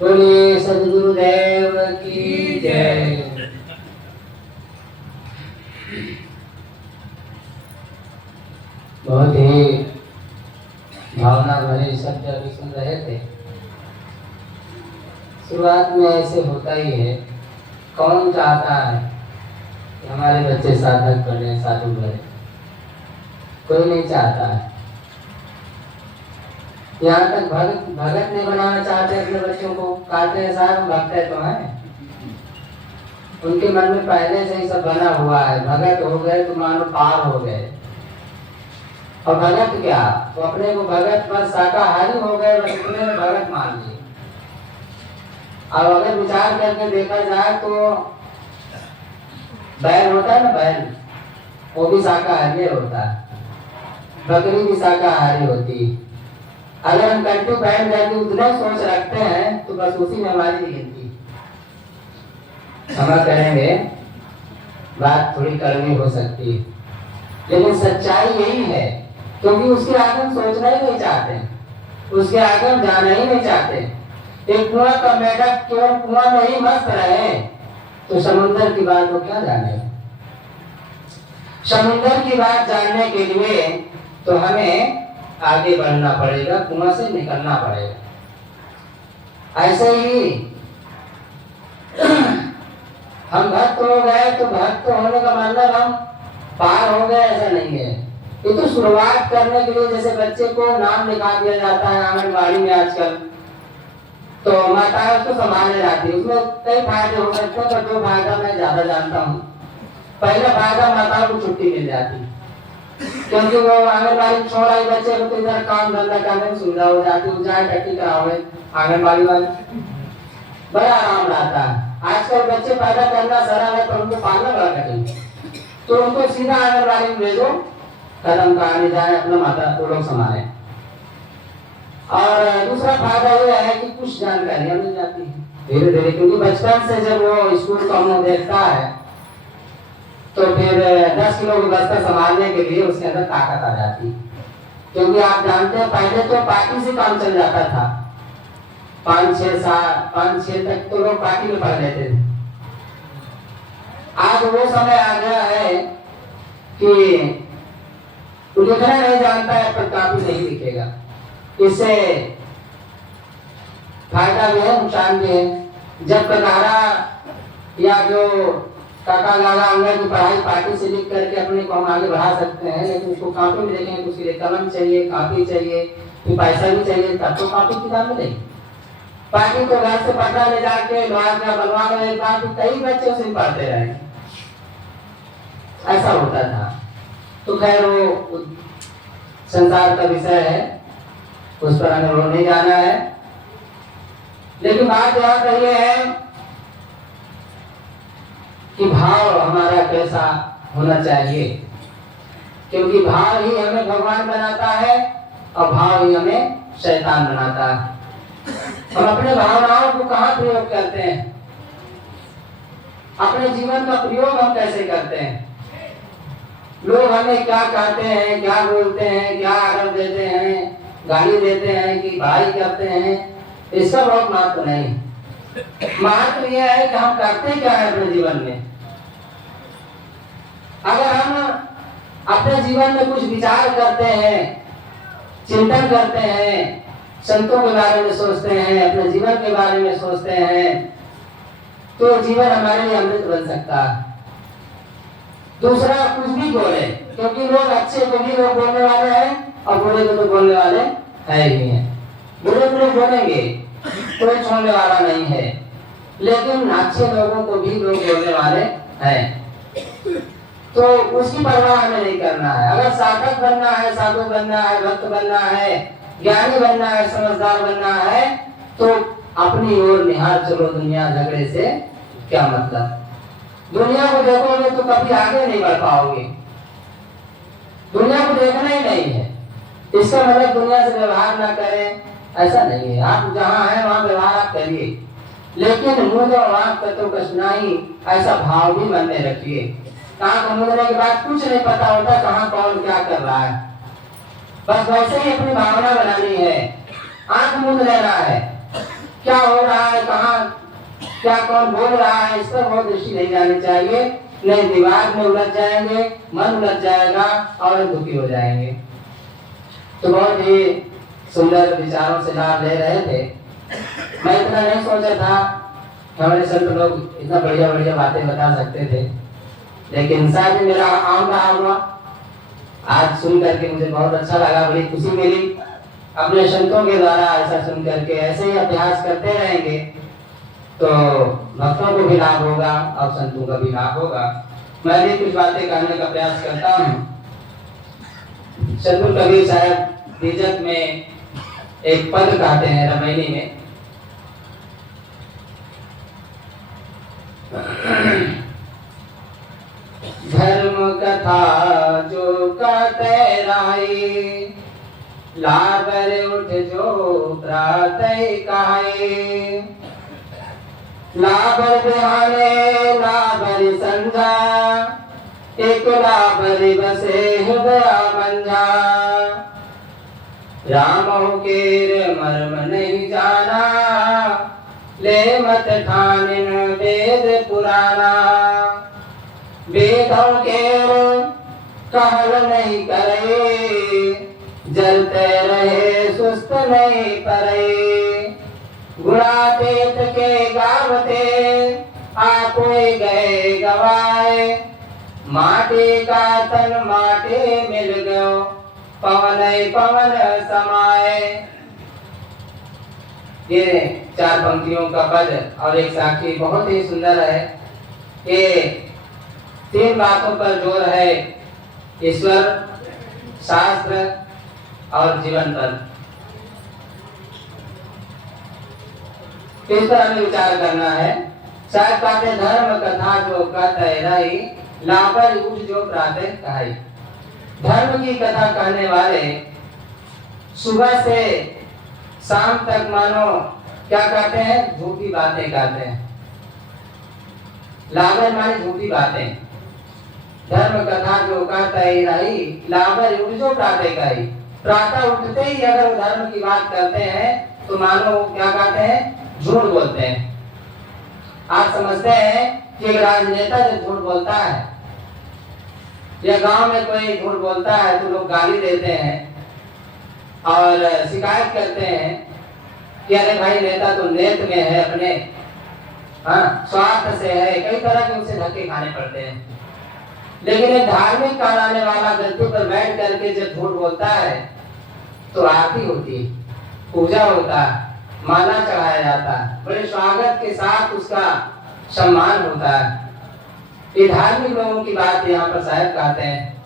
बोलिए सद्गुरुदेव की जय। बहुत ही भावना भरे शब्द अभी सुन रहे थे। शुरुआत में ऐसे होता ही है, कौन चाहता है कि हमारे बच्चे साधक बने, साधु बने? कोई नहीं चाहता है। यहाँ तक भगत नहीं बनाना चाहते अपने बच्चों को, कहते हैं साहब भक्त है तो हैं। उनके मन में पहले से ही सब बना हुआ है, भगत हो गए तो मानो पार हो गए। और भगत क्या, तो अपने को भगत बस शाकाहारी हो गए, बस इतने में भगत मान लिए। और अगर विचार करके देखा जाए तो बैल होता है ना, बैल वो भी शाकाहारी होता है, बकरी भी शाकाहारी होती है। अगर हम कंटू बैठ जाके उतना सोच रखते हैं तो बस उसी में हमारी गिनती। क्षमा करेंगे, बात थोड़ी कड़वी हो सकती है, लेकिन सच्चाई यही है। क्योंकि उसके आगे हम सोचना ही नहीं चाहते, उसके आगे हम जाना ही नहीं चाहते। एक कुआं का मेढक केवल कुआं में ही मस्त रहे तो समुद्र की बात को क्या जाने। समुद्र की बात जानने के लिए तो हमें आगे बढ़ना पड़ेगा, कुआं से निकलना पड़ेगा। ऐसे ही हम भक्त हो गए तो भक्त होने का मतलब हम पार हो गए, ऐसा नहीं है। ये तो शुरुआत करने के लिए, जैसे बच्चे को नाम लिखा दिया जाता है आंगनबाड़ी में आजकल, तो माताएं उसको संभालने जाती है। उसमें कई फायदे हो सकते हैं, पर जो फायदा मैं ज्यादा जानता हूँ, पहला फायदा माताओं को छुट्टी मिल जाती, क्योंकि वो आंगनबाड़ी छोड़ आई बच्चे को तो इधर काम धंधा करने में सुविधा हो जाती है। जाए टट्टी करावे आंगनबाड़ी वाले, बड़ा आराम रहता है। आजकल बच्चे पैदा करना सरल है, पर उनको पालना बड़ा कठिन, तो उनको सीधा आंगनबाड़ी में भेजो, कदम कहानी जाए, अपना माता वो लोग संभाले। और दूसरा फायदा ये है कि कुछ जानकारियां मिल जाती है धीरे धीरे, क्योंकि बचपन से जब वो स्कूल का मुंह देखता है तो फिर 10 किलो की बस्ता संभालने के लिए उसके अंदर ताकत आ जाती। क्योंकि आप जानते हैं पहले तो पार्टी से काम चल जाता था, 5-6 तक तो लोग पार्टी में पढ़ लेते थे। आज वो समय आ गया है कि लिखना नहीं जानता है पर काफी नहीं लिखेगा। इससे फायदा भी है, नुकसान भी है। जब कटहरा या जो काका गागा अंगर की पढ़ाई पार्टी से लिख करके अपने को हम आगे बढ़ा सकते हैं, लेकिन उसको कॉपी में देखेंगे तो उसके लिए कलम चाहिए, कापी चाहिए, फिर पैसा भी चाहिए, तब तो कॉपी किताब मिलेगी। पार्टी तो घर से पढ़ा ले जाके लोहार का बनवा कर एक बार कई बच्चे उसे पढ़ते रहे, ऐसा होता था। तो खैर वो संसार का विषय है, उस पर हमें वो नहीं जाना है। लेकिन बात यहाँ पर यह है कि भाव हमारा कैसा होना चाहिए, क्योंकि भाव ही हमें भगवान बनाता है और भाव ही हमें शैतान बनाता है। हम अपने भावनाओं को कहाँ प्रयोग करते हैं, अपने जीवन का प्रयोग हम कैसे करते हैं, लोग हमें क्या कहते हैं, क्या बोलते हैं, क्या आदर देते हैं, गाली देते हैं कि भाई करते हैं, इसका बहुत महत्व नहीं। महत्व यह है कि हम करते क्या है अपने जीवन में। अगर हम अपने जीवन में कुछ विचार करते हैं, चिंतन करते हैं, संतों के बारे में सोचते हैं, अपने जीवन के बारे में सोचते हैं, तो जीवन हमारे लिए अमृत बन सकता है। दूसरा कुछ भी बोले, क्योंकि लोग अच्छे को भी लोग बोलने वाले हैं और बुरे को तो बोलने वाले है ही हैं। बुरे लोग बोलेंगे, कोई छोड़ने वाला नहीं है, लेकिन अच्छे लोगों को भी लोग बोलने वाले हैं, तो उसकी परवाह हमें नहीं करना है। अगर साधक बनना है, साधु बनना है, भक्त बनना है, ज्ञानी बनना है, समझदार बनना है, तो अपनी ओर निहार चलो। दुनिया झगड़े से क्या मतलब, दुनिया को देखोगे तो कभी आगे नहीं बढ़ पाओगे। दुनिया को देखना ही नहीं है, इसका मतलब दुनिया से व्यवहार ना करें, ऐसा नहीं है। आप जहाँ हैं वहाँ व्यवहार आप करिए, लेकिन मुंह और आंख का तो कठिनाई, ऐसा भाव भी मन में रखिए। आंख मूंदने के बाद कुछ नहीं पता होता कहाँ कौन क्या कर रहा है, बस वैसे ही अपनी भावना बनानी है, आंख मूंद लेना है। क्या हो रहा है, कहाँ क्या कौन बोल रहा है, इस पर बहुत दृष्टि नहीं जानी चाहिए, नहीं दिमाग में उलझ जाएंगे, मन उलझ जाएगा और दुखी हो जाएंगे। तो बहुत ही सुंदर विचारों से लाभ ले रहे थे। मैं इतना नहीं सोचा था हमारे संत लोग इतना बढ़िया बढ़िया बातें बता सकते थे, लेकिन शायद मेरा आम रहा हुआ। आज सुन करके मुझे बहुत अच्छा लगा, बड़ी खुशी मिली। अपने संतों के द्वारा ऐसा सुन करके ऐसे ही अभ्यास करते रहेंगे तो भक्तों को भी लाभ होगा और संतों का भी लाभ होगा। मैं भी कुछ बातें कहने का प्रयास करता हूँ। सदगुरु कबीर साहब बीजक में एक पद कहते हैं रामायणी में, धर्म कथा जो कहते राई, लाबर उठ जो प्रातः काहे, लाबर बिहाने लाबर संझा, एक लाबर बसे हृदय मंझा, राम केर मर्म नहीं जाना, ले मत ठानिन वेद पुराना, वेदों केर कहल नहीं करे, जलते रहे सुस्त नहीं परे, गुणातीत के गावते आकोई गए गवाए, माटी का तन माटी मिल गयो, पवन पवन समाए। ये 4 पंक्तियों का पद और एक साखी बहुत ही सुंदर है। ये 3 बातों पर जोर है, ईश्वर, शास्त्र और जीवन पर। इस पर हमें विचार करना है। शायद कहते धर्म कथा जो कहते रही, लापर उठ जो प्रातः कहाई। धर्म की कथा कहने वाले सुबह से शाम तक मानो क्या कहते हैं, झूठी बातें कहते हैं। लाबर माने झूठी बातें। धर्म कथा जो कहते ही रही, लाबर उठ जो प्रातः कहाई। प्रातः उठते ही अगर धर्म की बात करते हैं तो मानो क्या कहते हैं, झूठ बोलते हैं। आप समझते हैं कि एक राजनेता जब झूठ बोलता है या गांव में कोई झूठ बोलता है तो लोग गाली देते हैं और शिकायत करते हैं कि अरे भाई नेता तो नेत में है, अपने स्वार्थ से है, कई तरह के उनसे धक्के खाने पड़ते हैं। लेकिन एक धार्मिक कहलाने वाला गद्दे पर बैठ करके जब झूठ बोलता है तो आरती होती है, पूजा होता है, माला चढ़ाया जाता है, बड़े स्वागत के साथ उसका सम्मान होता है। ये धार्मिक लोगों की बात यहाँ पर साहब कहते हैं।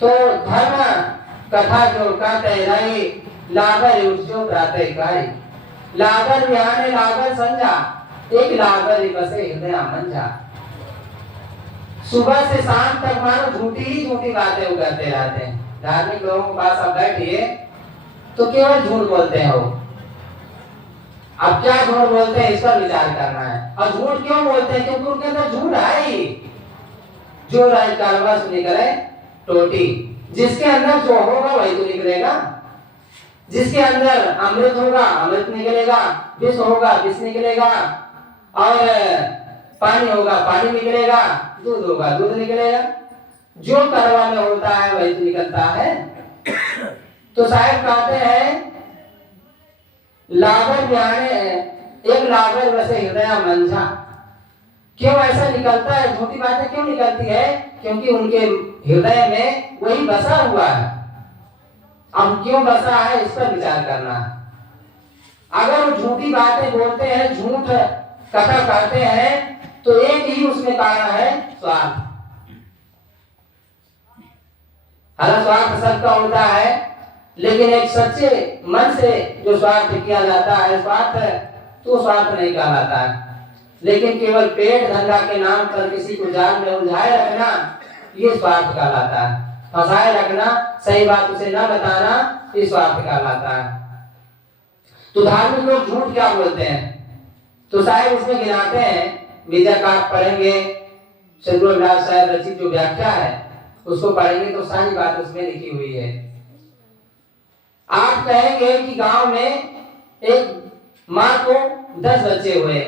तो धर्म कथा जो कहते रही, लागर जो प्रातः काई, लागर बिहाने लागर संझा, एक लागर बसे हृदय मंझा। सुबह से शाम तक मानो झूठी ही झूठी बातें वो करते रहते हैं। धार्मिक लोगों के पास आप बैठिए तो केवल झूठ बोलते हैं वो। अब क्या झूठ बोलते हैं इस पर विचार करना है। और झूठ क्यों बोलते हैं, क्योंकि उनके अंदर झूठ है ही। जो राय कारवास निकले टोटी, जिसके अंदर जो होगा वही तो निकलेगा। जिसके अंदर अमृत होगा अमृत निकलेगा, विष होगा विष निकलेगा, और पानी होगा पानी निकलेगा, दूध होगा दूध निकलेगा। जो करवा में होता है वही तो निकलता है। तो साहब कहते हैं लागर ज्ञाने एक लागर वैसे हृदय मंझा। क्यों ऐसा निकलता है, झूठी बातें क्यों निकलती है, क्योंकि उनके हृदय में वही बसा हुआ है। अब क्यों बसा है इस पर विचार करना है। अगर वो झूठी बातें बोलते हैं, झूठ कथा कहते हैं, तो एक ही उसमें कारण है, स्वार्थ। हालांकि स्वार्थ सबका होता है, लेकिन एक सच्चे मन से जो स्वार्थ किया जाता है, स्वार्थ तो स्वार्थ नहीं कहलाता है। लेकिन केवल पेट धंधा के नाम पर किसी को जाल में उलझाए रखना, ये स्वार्थ कहलाता है। फंसाए रखना, सही बात उसे न बताना, ये स्वार्थ कहलाता है। तो धार्मिक लोग झूठ क्या बोलते हैं, तो साहब इसमें गिनाते हैं। बीजक आप पढ़ेंगे, सदगुरु रविदास साहब रचित जो व्याख्या है उसको पढ़ेंगे तो सारी बात उसमें लिखी हुई है। आप कहेंगे कि गांव में एक माँ को 10 बच्चे हुए,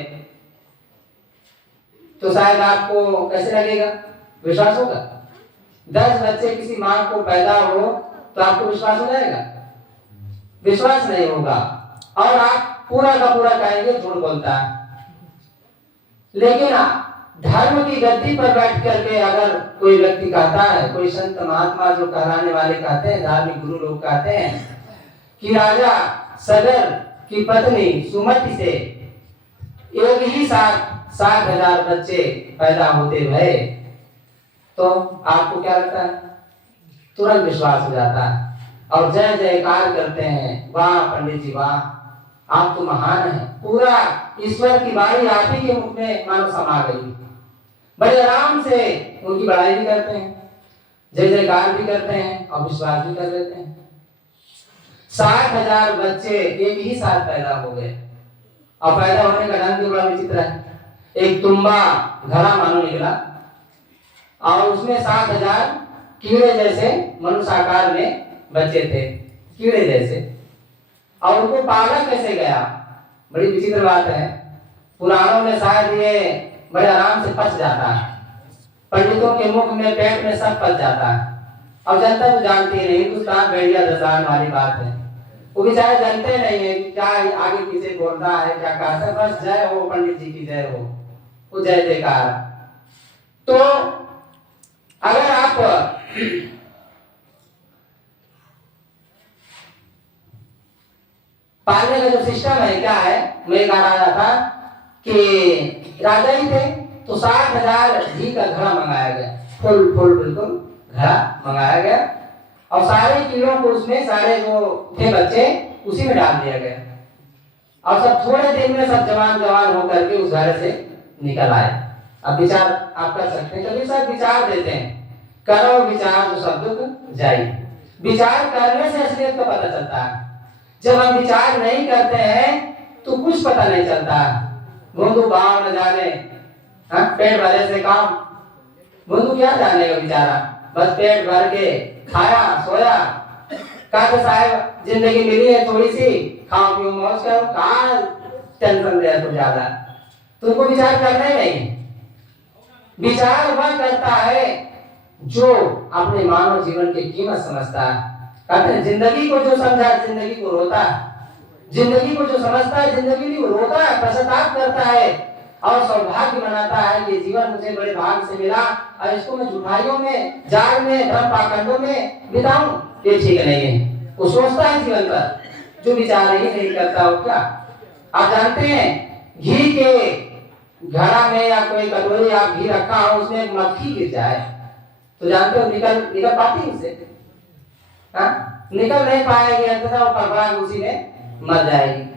तो शायद आपको कैसे लगेगा, विश्वास होगा? 10 बच्चे किसी माँ को पैदा हो तो आपको विश्वास हो जाएगा? विश्वास नहीं होगा, और आप पूरा का पूरा कहेंगे झूठ बोलता है। लेकिन धर्म की गद्दी पर बैठ करके अगर कोई व्यक्ति कहता है, कोई संत महात्मा जो कहलाने वाले कहते हैं, धार्मिक गुरु लोग कहते हैं कि राजा सगर की पत्नी सुमति से एक ही साथ 60,000 बच्चे पैदा होते रहे, तो आपको क्या लगता है? तुरंत विश्वास हो जाता है और जय जयकार करते हैं, वाह पंडित जी वाह, आप तो महान हैं, पूरा ईश्वर की वाणी आप ही के मुख में मानो समा गई। बड़े आराम से उनकी बड़ाई भी करते हैं, जय जयकार भी करते हैं और विश्वास भी कर लेते हैं। 60,000 बच्चे एक ही साथ पैदा हो गए, और पैदा होने का ढंग भी बड़ा विचित्र है। एक तुम्बा घड़ा मानो निकला, और उसमें 60,000 कीड़े जैसे मनुष्य आकार में बच्चे थे, कीड़े जैसे, और उनको पाला कैसे गया, बड़ी विचित्र बात है। पुराणों में शायद ये बड़े आराम से पच जाता है, पंडितों के मुख में पेट में सब पच जाता है, और जनता तो जानती नहीं, हिंदुस्तान भेड़िया दसान वाली बात है। वो बेचारे जानते नहीं है क्या आगे किसे बोलता है, क्या कहता है, बस जय हो पंडित जी की जय हो, वो जय जयकार। तो अगर आप पालने का जो सिस्टम है क्या है, मैं कह रहा था कि राजा ही थे तो 60,000 घी का घड़ा मंगाया गया, फुल फुल बिल्कुल घड़ा मंगाया गया, और सारे कीड़ों को उसमें, सारे जो थे बच्चे उसी में डाल दिया गया, और सब थोड़े दिन में सब जवान जवान होकर के उस घर से निकल आए। अब विचार आप कर सकते हैं, कभी सब विचार देते हैं, करो विचार तो सब दुख जाए। विचार करने से असलियत का पता चलता है, जब हम विचार नहीं करते हैं तो कुछ पता नहीं चलता। बंधु भाव न जाने, पेट भरे से काम, बंधु क्या जानेगा बेचारा, बस पेट भर के खाया सोया, कहते साहब जिंदगी मिली है थोड़ी सी, खाओ पियो मौज करो, कहाँ टेंशन ले तो ज्यादा, तुमको विचार करना ही नहीं। विचार वह करता है जो अपने मानव जीवन की कीमत समझता है। कहते हैं जिंदगी को जो समझा जिंदगी को रोता है, जिंदगी को जो समझता है जिंदगी को रोता है, पश्चाताप करता है और सौभाग्य मनाता है कि जीवन मुझे बड़े भाग से मिला, और इसको मैं झूठाइयों में, जाल में, धर्म पाखंडों में बिताऊं, ये ठीक नहीं है। वो सोचता है जीवन पर, जो विचार ही नहीं करता हो क्या। आप जानते हैं घी के घड़ा में या कोई कटोरी आप घी रखा हो, उसमें एक मक्खी गिर जाए तो जानते हो निकल पाती उसे, निकल नहीं पाएगी, अंततः वो पकड़ा उसी में मर जाएगी।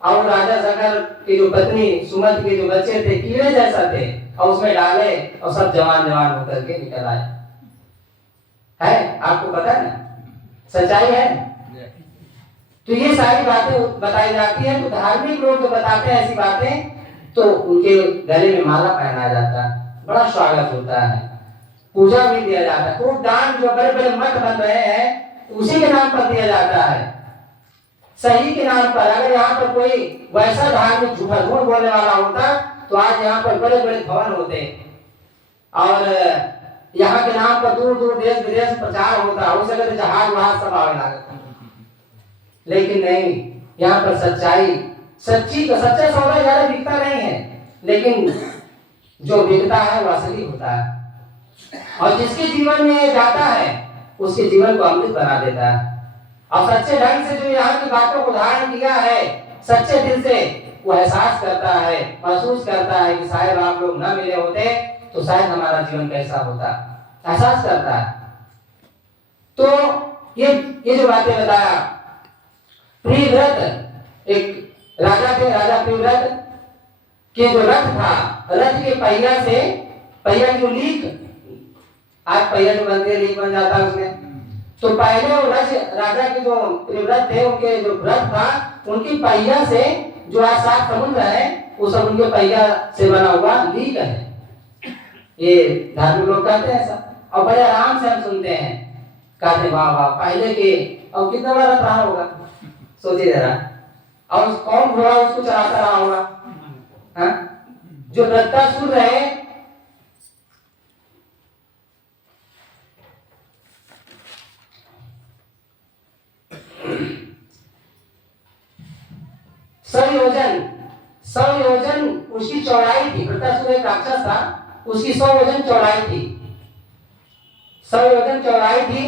और राजा सगर की जो पत्नी सुमति के जो बच्चे थे कीड़े जैसा थे, और उसमें डाले और सब जवान जवान होकर के निकल आए। है आपको पता है ना, सच्चाई है। तो ये सारी बातें बताई जाती है। तो धार्मिक लोग जो बताते हैं ऐसी बातें, तो उनके गले में माला पहनाया जाता है, बड़ा स्वागत होता है, पूजा भी दिया जाता है। तो दान जो बड़े बड़े मठ बन रहे हैं उसी के नाम पर दिया जाता है, सही के नाम पर। अगर यहाँ पर कोई वैसा धार्मिक झूठा झूठ बोलने वाला होता तो आज यहाँ पर बड़े बड़े भवन होते, और यहाँ के नाम पर दूर दूर देश विदेश प्रचार होता, हो सके तो जहाज वहाज सब आवे लागत। लेकिन नहीं, यहाँ पर सच्चाई, सच्चा सौदा ज्यादा बिकता नहीं है, लेकिन जो बिकता है वो असली होता है, और जिसके जीवन में जाता है उसके जीवन को अमृत बना देता है। और सच्चे ढंग से जो यहाँ की बातों को धारण किया है, सच्चे दिल से वो एहसास करता है, महसूस करता है कि शायद आप लोग न मिले होते तो शायद हमारा जीवन कैसा होता, एहसास करता है। तो ये जो बातें बताया, प्रियव्रत एक राजा थे, राजा प्रियव्रत के जो रथ था, रथ के पहिया से, पहिया की जो लीक, आज पहिया जो बनती है लीक बन जाता है उसमें, तो पहले वो राजा के जो प्रियव्रत थे उनके जो रथ था, उनकी पहिया से जो आज 7 समुद्र है वो सब उनके पहिया से बना हुआ लीक है। ये धार्मिक लोग कहते हैं ऐसा, और बड़े आराम से हम सुनते हैं, कहते वाह वाह पहले के, और कितना बड़ा रथ रहा होगा सोचिए जरा, और कौन घोड़ा उसको चलाता रहा होगा? हाँ? जो वृत्तासुर रहे, सौ योजन उसकी चौड़ाई थी। वृत्तासुर एक राक्षस था, उसकी 100 योजन चौड़ाई थी, 100 योजन चौड़ाई थी,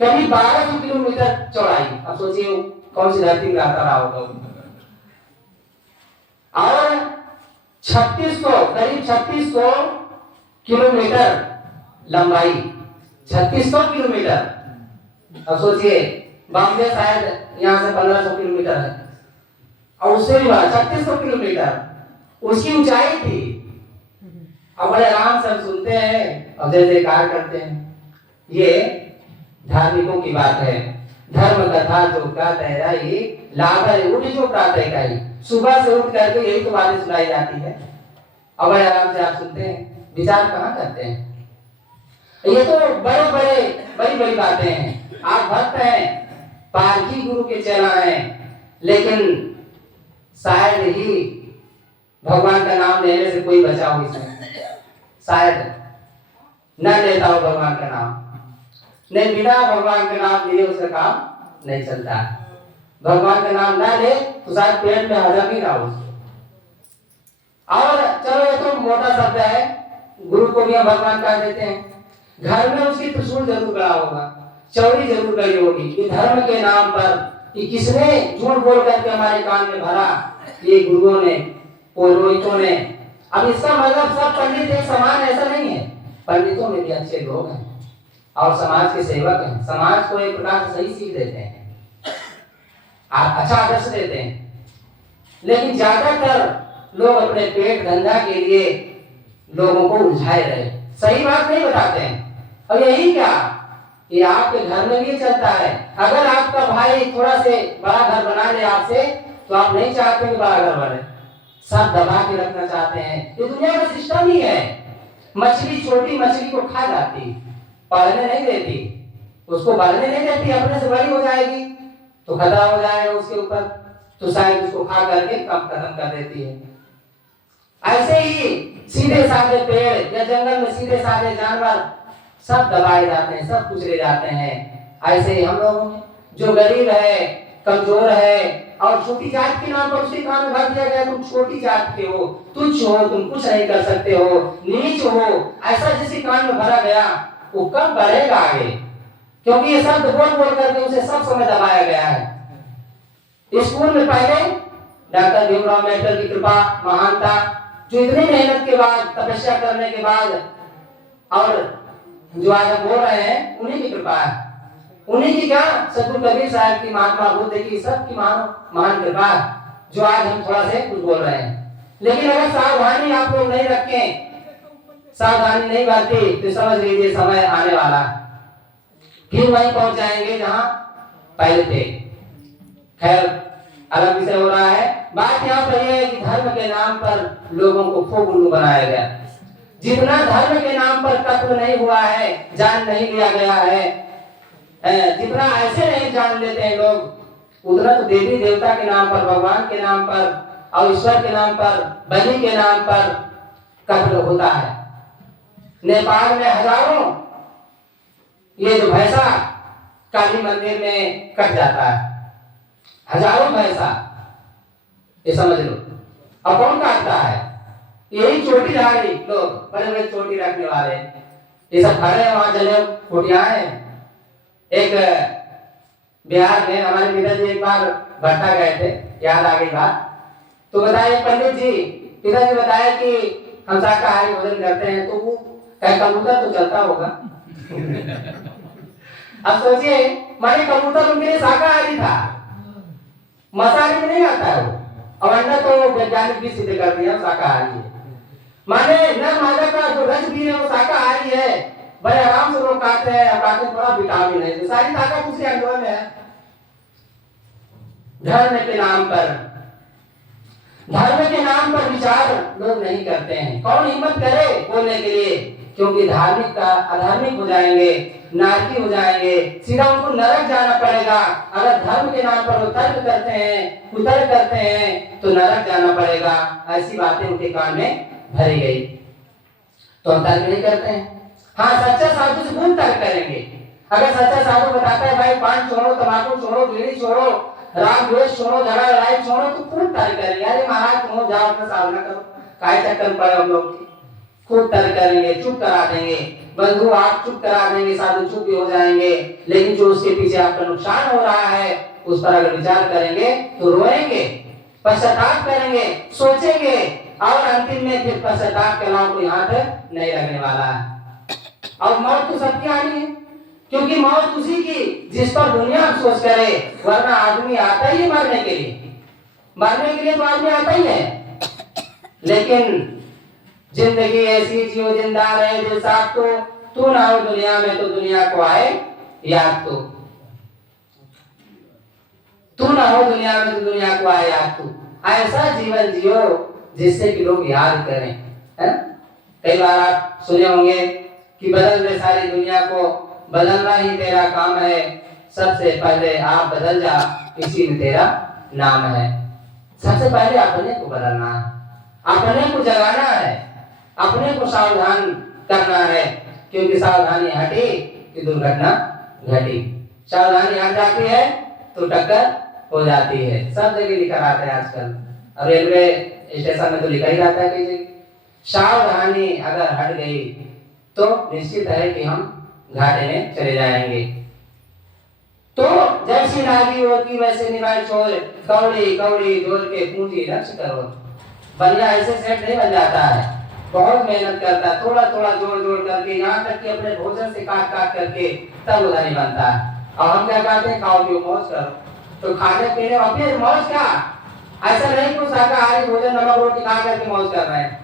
करीब 1200 किलोमीटर चौड़ाई। अब सोचिए कौन सी धरती में रहता रहा होगा। और 3600 करीब 3600 किलोमीटर लंबाई, 3600 किलोमीटर। अब सोचिए बॉम्बे शायद यहाँ से 1500 किलोमीटर है, और उससे भी बड़ा 3600 किलोमीटर उसकी ऊंचाई थी। अब बड़े आराम से सुनते हैं और जय जयकार करते हैं। ये धार्मिकों की बात है। धर्म कथा जो का तैराई लागर उठ जो प्रातः काई, सुबह से उठ करके यही तो बातें सुनाई जाती है और बड़े आराम से आप सुनते हैं, विचार कहाँ करते हैं। ये तो बड़ी बड़ी बातें हैं। आप भक्त हैं, पारखी गुरु के चेला हैं, लेकिन शायद ही भगवान का नाम लेने से कोई बचा हो इसमें, शायद न लेता हो भगवान का नाम। नहीं, बिना भगवान के नाम लिए उसका काम नहीं चलता। भगवान का नाम ना ले तो शायद पेट में हजम ही ना हो। और चलो ये तो मोटा शब्द है, गुरु को भी हम भगवान कह देते हैं। घर में उसकी त्रिशूल जरूर गड़ा होगा, चौड़ी जरूर गई होगी कि धर्म के नाम पर कि किसने झूठ बोल करके हमारे कान में भरा, ये गुरुओं ने, पुरोहितों ने। अब इसका मतलब सब पंडित एक समान ऐसा नहीं है, पंडितों में भी अच्छे लोग हैं और समाज के सेवक हैं, समाज को एक प्रकार से सही सीख देते हैं, आप अच्छा आदर्श देते हैं। लेकिन ज्यादातर लोग अपने पेट धंधा के लिए लोगों को उलझाए रहे, सही बात नहीं बताते हैं। और यही क्या, ये आपके घर में भी चलता है। अगर आपका भाई थोड़ा से बड़ा घर बना ले आपसे, तो आप नहीं चाहते कि बड़ा घर बने, सब दबा के रखना चाहते हैं। ये दुनिया का सिस्टम ही है। मछली छोटी मछली को खा जाती, पढ़ने नहीं देती, उसको बढ़ने नहीं देती, अपने से बड़ी हो जाएगी तो खतरा हो जाएगा उसके ऊपर, तो शायद उसको खा करके कम खत्म कर देती है। ऐसे ही सीधे साधे पेड़ या जंगल में सीधे साधे जानवर सब दबाए जाते हैं, सब कुचले जाते हैं। ऐसे ही हम लोगों में जो गरीब है, कमजोर है और छोटी जात के नाम पर उसके कान में भर दिया गया, तुम छोटी जात के हो, तुच्छ हो, तुम कुछ नहीं कर सकते हो, नीच हो, ऐसा जिसके कान में भरा गया वो कब बढ़ेगा आगे, क्योंकि ये शब्द बोल बोल करके उसे सब समय दबाया गया है। स्कूल में पहले डॉक्टर भीमराव अम्बेडकर की कृपा महान था, जो इतनी मेहनत के बाद, तपस्या करने के बाद, और जो आज हम बोल रहे हैं उन्हीं की कृपा है, उन्हीं की क्या, सतगुरु कबीर साहब की, महात्मा बुद्ध की, सबकी महान कृपा, जो आज हम थोड़ा से कुछ बोल रहे हैं। लेकिन अगर सावधानी आप लोग नहीं रखें, सावधानी नहीं बरती, तो समझ लीजिए समय आने वाला है, फिर वहीं पहुंच जाएंगे जहां पहले थे। खैर अलग विषय हो रहा है। बात यहाँ पर यह है कि धर्म के नाम पर लोगों को खूब उल्लू बनाया गया। जितना धर्म के नाम पर कत्ल नहीं हुआ है, जान नहीं लिया गया है, जितना ऐसे नहीं जान लेते हैं लोग, उतना तो देवी देवता के नाम पर, भगवान के नाम पर और ईश्वर के नाम पर, बलि के नाम पर कत्ल होता है। नेपाल में हजारों ये जो भैंसा काली मंदिर में कट जाता है, हजारों भैंसा, ये समझ लो। अब कौन काटता है? यही चोटीधारी लोग, बड़े बड़े चोटी रखने वाले, ये सब खड़े हैं वहां, चले कोटिया है। एक बिहार में हमारे पिताजी एक बार भट्टा गए थे, याद आ गई बात, तो बताए पंडित जी, पिताजी बताया कि हम शाकाहारी भोजन करते हैं, तो वो कबूतर तो चलता होगा। अब सोचिए, माने कबूतर उनके लिए शाकाहारी था, मांसाहारी में नहीं आता है वो, और अंडा तो वैज्ञानिक भी सिद्ध कर दिया शाकाहारी है। माने न मादा का जो रस भी है वो शाकाहारी है, बड़े आराम से लोग खाते हैं, और खाते थोड़ा विटामिन है, तो सारी ताकत उसके अंदर में है। धर्म के नाम पर विचार लोग नहीं करते हैं। कौन हिम्मत करे बोलने के लिए क्योंकि धार्मिक का अधार्मिक हो जाएंगे, नारकी हो जाएंगे, सीधा उनको नरक जाना पड़ेगा। अगर धर्म के नाम पर वो तर्क करते हैं, कुतर्क करते हैं तो नरक जाना पड़ेगा। ऐसी बातें उनके कान में भरी गई, तो हम तर्क नहीं करते हैं। हाँ, सच्चा साधु से खूब तर्क करेंगे। अगर सच्चा साधु बताता है भाई पान छोड़ो, तंबाकू छोड़ो, बीड़ी छोड़ो, राग द्वेष छोड़ो, झगड़ा लड़ाई छोड़ो, तो खूब तर्क करेंगे। अरे महाराज तुम जाओ अपना साधना करो, काय चक्कर में पड़े हम लोग की। खूब तर्क करेंगे, चुप करा देंगे। बंधु आप चुप करा देंगे, साधु चुप भी हो जाएंगे। लेकिन जो उसके पीछे आपका नुकसान हो रहा है उस पर अगर विचार करेंगे तो रोएंगे, पश्चाताप करेंगे, सोचेंगे, और अंतिम में फिर पश्चाताप के अलावा कोई हाथ नहीं लगने वाला है। और मौत तो सबकी आनी है, क्योंकि मौत उसी की जिस पर दुनिया अफसोस करे, वरना आदमी आता ही मरने के लिए। मरने के लिए तो आदमी आता ही है, लेकिन जिंदगी ऐसी जियो जिंदा रहे दिल साथ, तो तू ना हो दुनिया में तो दुनिया को आए याद, तू ना हो दुनिया में तो दुनिया को आए याद। तू ऐसा जीवन जियो जिससे कि लोग याद करें, है? कई बार आप सुने होंगे कि बदल दे सारी दुनिया को, बदलना ही तेरा काम है, सबसे पहले आप बदल जा, इसी में तेरा नाम है। सबसे पहले अपने को बदलना है, अपने को जगाना है, अपने को सावधान करना है, क्योंकि सावधानी हटी कि दुर्घटना घटी। सावधानी हट जाती है तो टक्कर हो जाती है। सब जगह लिखा रहता है आजकल, और रेलवे स्टेशन में तो लिखा ही रहता है कई जगह। सावधानी अगर हट गई तो निश्चित है कि हम घाटे में चले जाएंगे। तो जैसी नागी होती वैसे निभाई छोड़, कौड़ी कौड़ी जोड़ के पूंजी लक्ष्य करो। बढ़िया ऐसे सेट नहीं बन जाता है, बहुत मेहनत करता है, थोड़ा थोड़ा जोड़ जोड़ करके, यहाँ तक कि अपने भोजन से काट काट करके तब उधारी बनता है। और हम क्या कहते हैं, खाओ पियो मौज करो। तो खाने पीने और फिर मौज क्या, ऐसा नहीं कि शाकाहारी भोजन नमक रोटी खा करके मौज कर रहे हैं।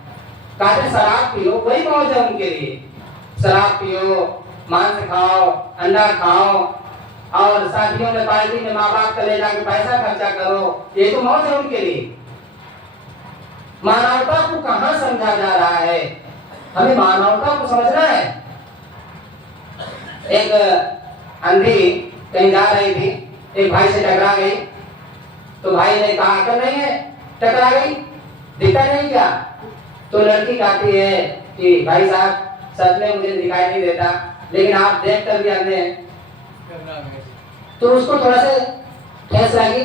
कहते शराब पियो, वही मौज है उनके लिए। शराब पियो, मांस खाओ, अंडा खाओ, और शादियों में पार्टी में माँ बाप का ले जाके पैसा खर्चा करो, ये तो मौज है उनके लिए। मानवता को कहाँ समझा जा रहा है, हमें मानवता को समझना है। एक अंधी कहीं जा रही थी, एक भाई से टकरा गई, तो भाई ने कहा अकल नहीं है, टकरा गई, दिखा नहीं क्या? तो लड़की कहती है कि भाई साहब सच में मुझे दिखाई नहीं देता, लेकिन आप देख कर भी अंधे हैं। तो उसको थोड़ा से ठेस लगी,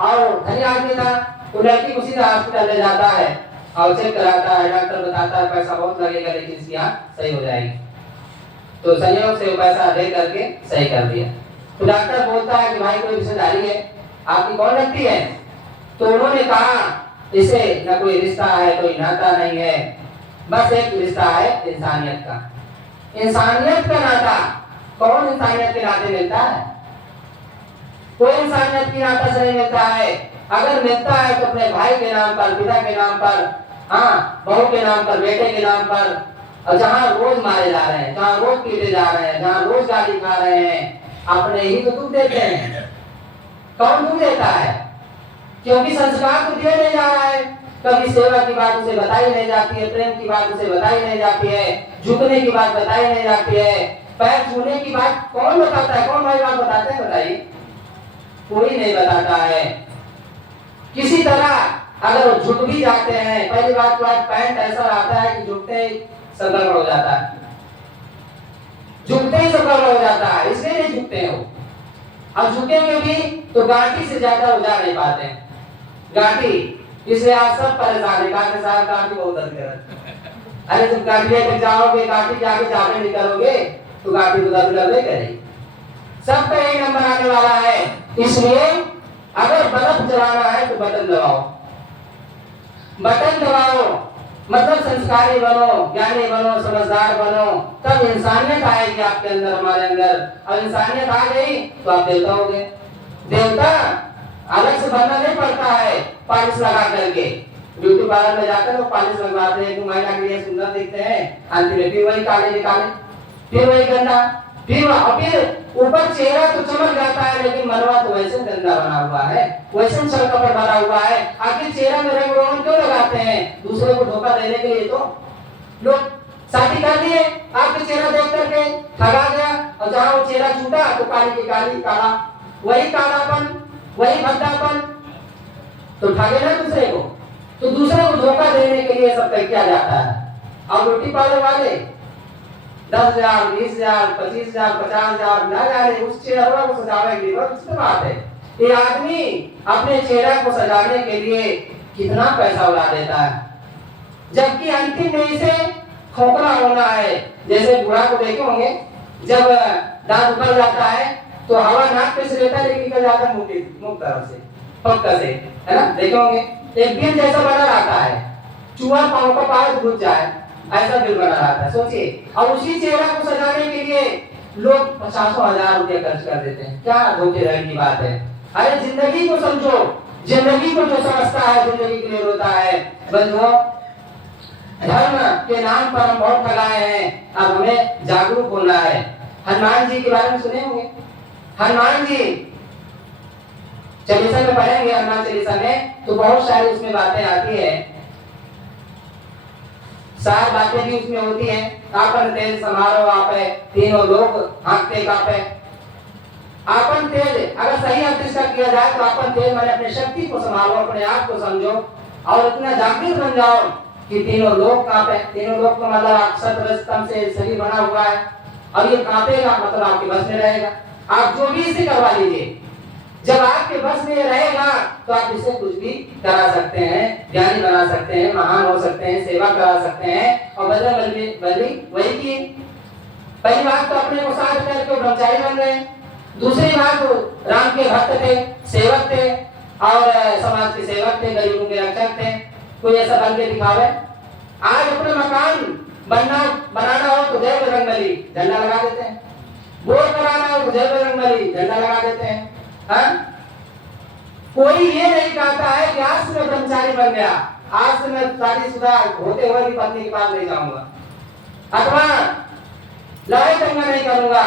और धनी आदमी था, तो लड़की को सीधा हॉस्पिटल ले जाता है और चेक कराता है। डॉक्टर बताता है पैसा बहुत लगेगा, लेकिन इसकी आँख सही हो जाएगी। तो संयोग से पैसा दे करके सही कर दिया। तो डॉक्टर बोलता है कि भाई कोई रिश्तेदारी है आपकी, कौन लगती है? तो उन्होंने कहा इसे न कोई रिश्ता है, कोई नाता नहीं है, बस एक रिश्ता है इंसानियत का। इंसानियत का नाता, कौन इंसानियत के नाते मिलता है? कोई इंसानियत की नाता से नहीं मिलता है। अगर मिलता है तो अपने भाई के नाम पर, पिता के नाम पर, हाँ बहू के नाम पर, बेटे के नाम पर। और जहाँ रोज मारे जा रहे हैं, जहाँ रोज पीटे जा रहे हैं, जहाँ रोज गाली खा रहे हैं, अपने ही तो दुख देते हैं। कौन दुख देता है? क्योंकि संस्कार तो दिया नहीं जा रहा है। कभी सेवा की बात उसे बताई नहीं जाती है, प्रेम की बात उसे बताई नहीं जाती है, झुकने की बात बताई नहीं जाती है, पैर छूने की बात कौन बताता है? कौन भाई बात बताते हैं? बताइए, कोई नहीं बताता है। किसी तरह अगर वो झुक भी जाते हैं, पहली बात तो आज पैंट ऐसा आता है कि झुकते ही सब गड़बड़ हो जाता है, झुकते ही सब गड़बड़ हो जाता है, इसलिए नहीं झुकते हैं वो। अब झुकेंगे भी तो गांठी से ज्यादा उजा नहीं पाते हैं, गांठी। इसलिए आज सब परेशान है, गांठी साहब गांठी बहुत दर्द कर रहा है। अरे तुम गांठी लेकर जाओगे, गांठी जाके जाके नहीं करोगे तो गांठी तो दर्द नहीं करेगी। सबका यही नंबर आने वाला है। इसलिए अगर बल्ब जलाना है तो बटन दबाओ, बटन दबाओ, मतलब संस्कारी बनो, ज्ञानी बनो, समझदार बनो, तब इंसानियत आएगी आपके अंदर, हमारे अंदर। और इंसानियत आ गई तो आप देवता हो गए। देवता अलग से बनना नहीं पड़ता है पॉलिश लगा करके। ब्यूटी पार्लर में जाकर वो पॉलिश लगवाते हैं, महिला के लिए सुंदर दिखते हैं, अंत में फिर वही काले निकाले, फिर वही गंदा, फिर ऊपर चेहरा तो चमक जाता है, लेकिन मनवा तो वैसे गंदा बना हुआ है, वैसे छल कपट बना हुआ है। आखिर चेहरा में रंग रोगन क्यों लगाते हैं? दूसरे को धोखा देने के लिए तो लोग शादी कर लिए, आपके चेहरा देख करके ठगा गया, और जहां वो चेहरा छूटा तो काली की काली, काला वही कालापन, वही भद्दापन, तो ठगे ना दूसरे को। तो दूसरे को धोखा देने के लिए सब किया जाता है। और ब्यूटी पार्लर वाले 10,000, 20,000, 25,000, 50,000 ना जाने उस चेहरा को सजाने के लिए, उसकी बात है। ये आदमी अपने चेहरा को सजाने के लिए कितना पैसा उड़ा देता है, जबकि अंतिम में इसे खोखला होना है। जैसे बूढ़ा को देखे होंगे, जब दांत उखड़ जाता है तो हवा नाक पे से लेता है लेकिन निकल जाता है मुंह तरफ से, पक्का से, है ना, देखे होंगे। एक बिल जैसा बना रहता है, चूहा पांव का पार घुस जाए ऐसा बिल बना रहता है, सोचिए। और उसी चेहरा को सजाने के लिए लोग 50,000 रुपया खर्च कर देते हैं। क्या धोखेधड़ी की बात है। अरे जिंदगी को समझो, जिंदगी को जो समझता है जिंदगी के लिए रोता है। बंधुओं, धर्म के नाम पर हम बहुत ठगाए हैं, अब हमें जागरूक होना है। हनुमान जी के बारे में सुने होंगे। हनुमान जी चालीसा में पढ़ेंगे, हनुमान चालीसा में तो बहुत सारी उसमें बातें आती है, 4 बातें भी उसमें होती है। आपन तेज समारो आपे, तीनों लोग हाँकते कांपे। आपन तेज अगर सही अर्थ इसका किया जाए तो आपन तेज माने अपने शक्ति को संभालो, अपने आप को समझो और इतना जागृत बन जाओ कि तीनों लोग कांपे। तीनों लोग का मतलब अक्षत रस्तम से शरीर बना हुआ है, अब ये कांपेगा मतलब आपके बस में रहेगा। आप जो भी इसे करवा लीजिए, जब आपके बस में रहेगा तो आप इसे कुछ भी करा सकते हैं, ज्ञानी बना सकते हैं, महान हो सकते हैं, सेवा करा सकते हैं। और बजरंगबली वही की। पहली बात तो अपने को साथ करके ब्रह्मचारी बन गए। दूसरी बात राम के भक्त थे, सेवक थे और समाज के सेवक थे, गरीबों के रक्षक थे। कोई ऐसा बन के दिखावे। आज अपना मकान बनाना हो तो जय बजरंगबली झंडा लगा देते हैं, बोर कराना हो तो जय बजरंगबली झंडा लगा देते हैं। हाँ? कोई ये नहीं कहता है कि आज से मैं ब्रह्मचारी बन गया, आज से मैं शादीशुदा होते हुए भी पत्नी के पास नहीं जाऊंगा, अथवा लड़ाई दंगा नहीं करूंगा,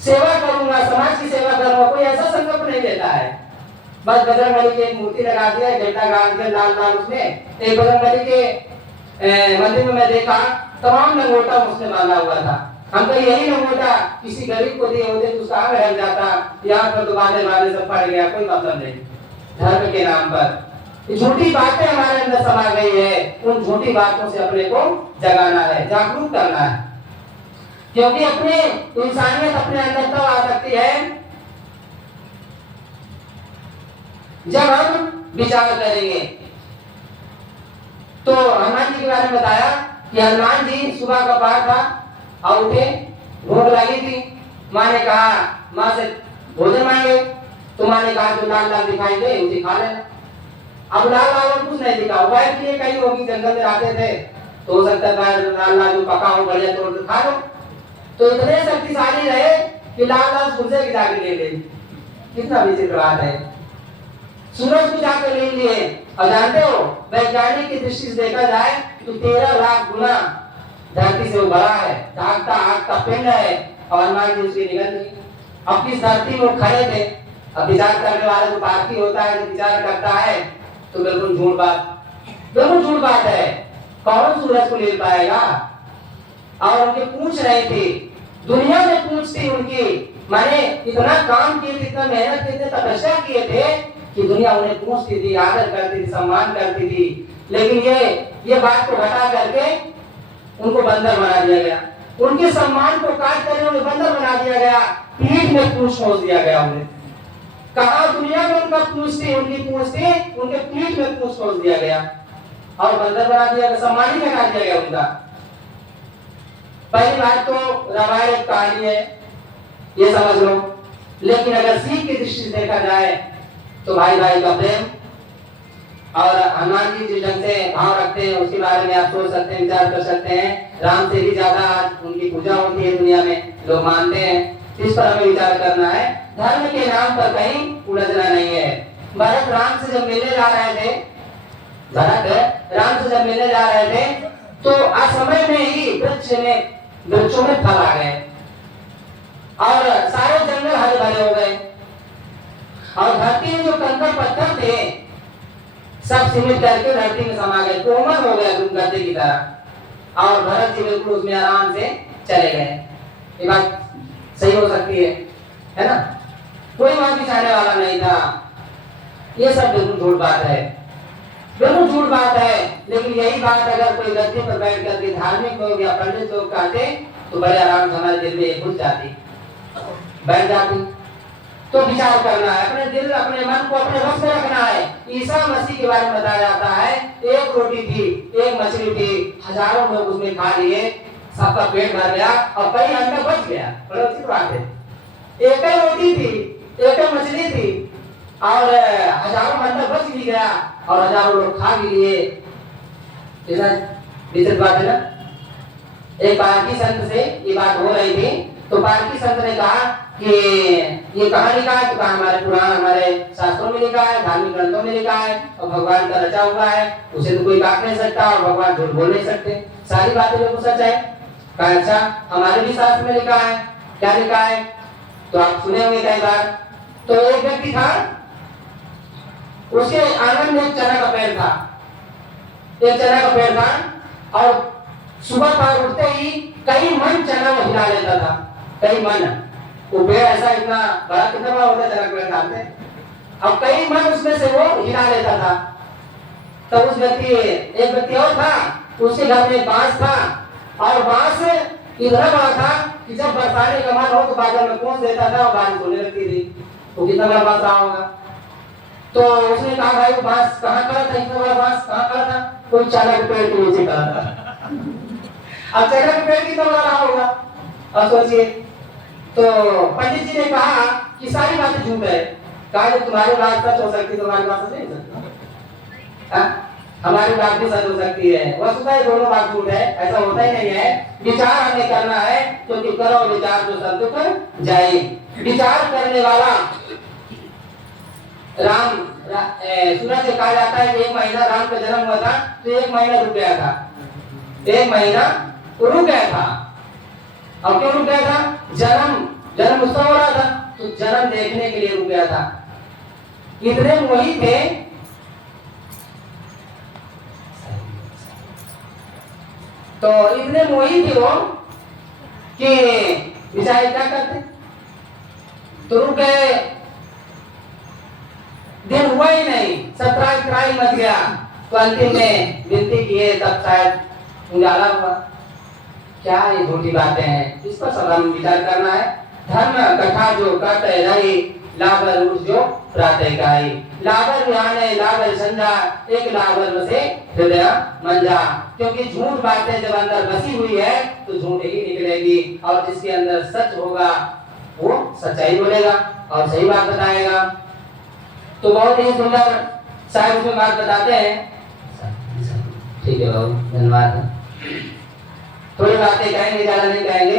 सेवा करूंगा, समाज की सेवा करूंगा। कोई ऐसा संकल्प नहीं लेता है। बस बजरंगबली की एक मूर्ति लगा दिया, घंटा गाड़ के लाल लाल उसमें। एक बजरंगबली के मंदिर में मैं देखा तमाम लंगोटा उसने बांधा हुआ था। हम तो यही लंगोटा किसी गरीब को दिए होते तो उसका आग हट जाता, यहाँ पर तो बांधे बांधे सब पड़ गया, कोई मतलब नहीं। धर्म के नाम पर झूठी बातें हमारे अंदर समा गई है, उन झूठी बातों से अपने को जगाना है, जागरूक करना है। क्योंकि अपने इंसानियत अपने अंदर तब आ सकती है जब हम विचार करेंगे। तो हनुमान जी के बारे में बताया कि हनुमान जी सुबह का पाठ था और उठे, भूख लगी थी, माँ ने कहा माँ से भोजन मांगे, तो माँ ने कहा जो लाल लाल दिखाई दे उसे खा लेना। अब लाल लाल कुछ नहीं दिखा, उपाय किए कहीं होगी, जंगल में आते थे तो हो सकता है लाल लाल जो पका हो बढ़िया तोड़ के खा लो। तो इतने शक्तिशाली रहे कि लाल लाल सूरज की जाके ले गई। कितना विचित्र बात है। सूरज को जाकर ले लिए। और जानते हो वैज्ञानिक की दृष्टि से देखा जाए तो 13 लाख गुना धरती से वो बड़ा है, झांकता आग का पिंड है। और हनुमान जी उसकी निगल गई। अब किस धरती में खड़े थे। अब विचार करने वाला जो पार्थी होता है, जो विचार करता है, तो बिल्कुल झूठ बात है। कौन सूरज को ले पाएगा। और उनके पूछ रही थी, दुनिया में पूछ थी उनकी, माने इतना काम किए थे, इतना मेहनत किए थे, तपस्या किए थे कि दुनिया उन्हें पूछती थी, आदर करती थी, सम्मान करती थी। लेकिन ये बात को हटा करके उनको बंदर बना दिया गया। उनके सम्मान को काट कर उन्हें बंदर बना दिया गया, पीठ में पूछ ठोस दिया गया उन्हें। कहा दुनिया में उनका पूछ थी, उनकी पूछ थी, उनके पीठ में पूछ ठोस दिया गया और बंदर बना दिया गया, सम्मान ही हटा दिया गया उनका। पहली बात तो रामायण एक कहानी है, ये समझ लो। लेकिन अगर सीख की दृष्टि से देखा जाए तो भाई भाई का प्रेम और हनुमान जी जिस ढंग से भाव रखते हैं उसके बारे में आप सोच सकते हैं, विचार कर सकते हैं। राम से भी ज्यादा आज उनकी पूजा होती है दुनिया में, लोग मानते हैं। इस पर हमें विचार करना है। धर्म के नाम पर कहीं उलझना नहीं है। भरत राम से जब मिलने जा रहे थे, तो असमय में ही वृक्षों में फल आ गए और सारे जंगल हरे भरे हो गए और धरती में जो कंकड़ पत्थर थे सब सीमित करके धरती में समा गए, कोमल हो गए गद्दे की तरह। और भरत जी बिल्कुल उसमें आराम से चले गए। ये बात सही हो सकती है ना? कोई वहां बिछाने वाला नहीं था। ये सब बिल्कुल झूठ बात है, बिल्कुल झूठ बात है। लेकिन यही बात अगर कोई गद्दी पर बैठ करके धार्मिक लोग या पंडित लोग कहते तो बड़े आराम से हमारे दिल में घुस जाती, बैठ जाती। तो विचार करना है, अपने दिल अपने मन को अपने वश में रखना है। ईसा मसीह के बारे में बताया जाता है, एक रोटी थी, एक मछली थी, हजारों लोग उसमें खा लिए, सबका पेट भर गया और कई अंडा बच गया। बड़ी अच्छी बात है। एक ही रोटी थी, एक ही मछली थी और हजारों अंडा बच भी गया और हजारों लोग खा भी लिए। विचित्र बात है ना? एक पारकी संत से ये बात हो रही थी, तो पारकी संत ने कहा कि ये कहाँ लिखा है? तो कहा हमारे पुराण, हमारे शास्त्रों में लिखा है, धार्मिक ग्रंथों में लिखा है और भगवान का रचा हुआ है, उसे तो कोई काट नहीं सकता और भगवान झूठ बोल नहीं सकते, सारी बातें बिल्कुल सच है। कहा अच्छा, हमारे भी शास्त्र में लिखा है। क्या लिखा है? तो आप सुने होंगे कई बार। तो एक व्यक्ति था, उसके आंगन में एक चना का पेड़ था, एक चना का पेड़ था और सुबह पार उठते ही कई मन चना वो हिला लेता था, कई मन। वो पेड़ ऐसा इतना बड़ा, कितना बड़ा होता है चना का पेड़ खाते, अब कई मन उसमें से वो हिला लेता था। तो उस व्यक्ति, एक व्यक्ति और था, उसके घर में बांस था और बांस इतना बड़ा था कि जब बरसाने का मन हो तो बादल में पहुंच देता था और बारिश होने लगती थी। वो कितना बड़ा बांस रहा होगा। तो उसने कहा भाई वो बांस कहाँ खड़ा था, इतना बड़ा बांस कहाँ खड़ा था? कोई चना के पेड़ के नीचे खड़ा था। अब चना के पेड़ कितना बड़ा रहा होगा, अब सोचिए। तो पंडित जी ने कहा कि सारी बातें झूठ है। कहा जब तुम्हारी बात सच हो सकती है तो हमारी बात सच नहीं हो सकती, हमारी बात भी सच हो सकती है। वस्तुतः ये दोनों बात झूठ है, ऐसा होता ही नहीं है। विचार हमें करना है, क्योंकि करो विचार तो सब दुख जाए। विचार करने वाला राम, सूरज से कहा जाता है कि 1 महीना राम का जन्म हुआ था तो 1 महीना रुक गया था, 1 महीना रुक गया था। अब क्यों रुक गया था? जन्म उत्सव हो रहा था तो जन्म देखने के लिए रुक गया था। इतने मोही थे, तो इतने मोही थे वो कि बेचारे क्या करते, तो रुक गए। दिन हुआ ही नहीं, 17 त्राई मच गया, तो अंतिम में विनती किए, तब शायद उजाला हुआ। क्या ये झूठी बातें हैं, इस पर सब हम विचार करना है। धर्म कथा जो करते रही, लागर उठ जो प्रातः गाई, लागर विहाने लागर संजा, एक लागर बसे हृदय मंजा। क्योंकि झूठ बातें जब अंदर बसी हुई है तो झूठ ही निकलेगी, और जिसके अंदर सच होगा वो सच्चाई बोलेगा और सही बात बताएगा। तो बहुत ही सुंदर साहब उसमें बात बताते हैं। ठीक है बाबू, धन्यवाद। थोड़ी बातें कहेंगे, ज्यादा नहीं कहेंगे।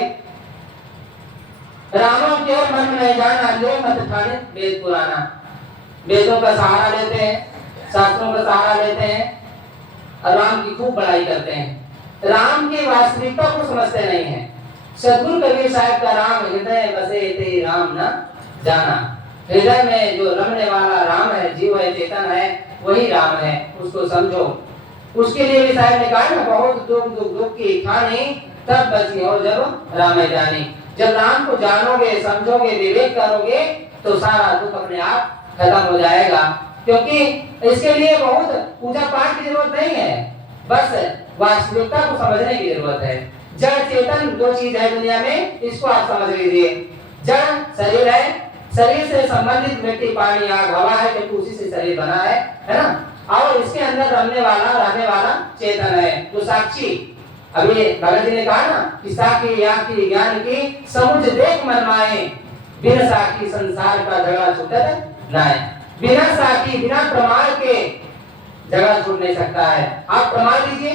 रामों के मन में जाना, ले मत ठाने वेद पुराना। वेदों का सहारा लेते हैं, शास्त्रों का सहारा लेते हैं और राम की खूब बड़ाई करते हैं। राम की वास्तविकता को समझते नहीं है। सदगुरु कबीर साहब का राम हृदय बसे ते राम न जाना। हृदय में जो रमने वाला राम है, जीव है, चेतन है, वही राम है, उसको समझो। उसके लिए भी साहब ने कहा ना, बहुत दुख दुख दुख की खानी, तब बची हो जब राम जानी। जब राम को जानोगे, समझोगे, विवेक करोगे तो सारा दुख अपने आप खत्म हो जाएगा। क्योंकि इसके लिए बहुत पूजा पाठ की जरूरत नहीं है, बस वास्तविकता को समझने की जरूरत है। जड़ चेतन दो चीज है दुनिया में, इसको आप समझ लीजिए। जड़ शरीर है, शरीर से संबंधित मिट्टी पानी आग हवा है, क्योंकि उसी से शरीर बना है ना। और इसके अंदर रहने वाला चेतन है, जो साक्षी। अभी भगत जी ने कहा ना कि साक्षी आखी ज्ञान की समुझ देख मन माए, बिना साक्षी संसार का झगड़ा छूटत ना है। बिना साक्षी, बिना प्रमाण के झगड़ा छूट नहीं सकता है। आप प्रमाण दीजिए,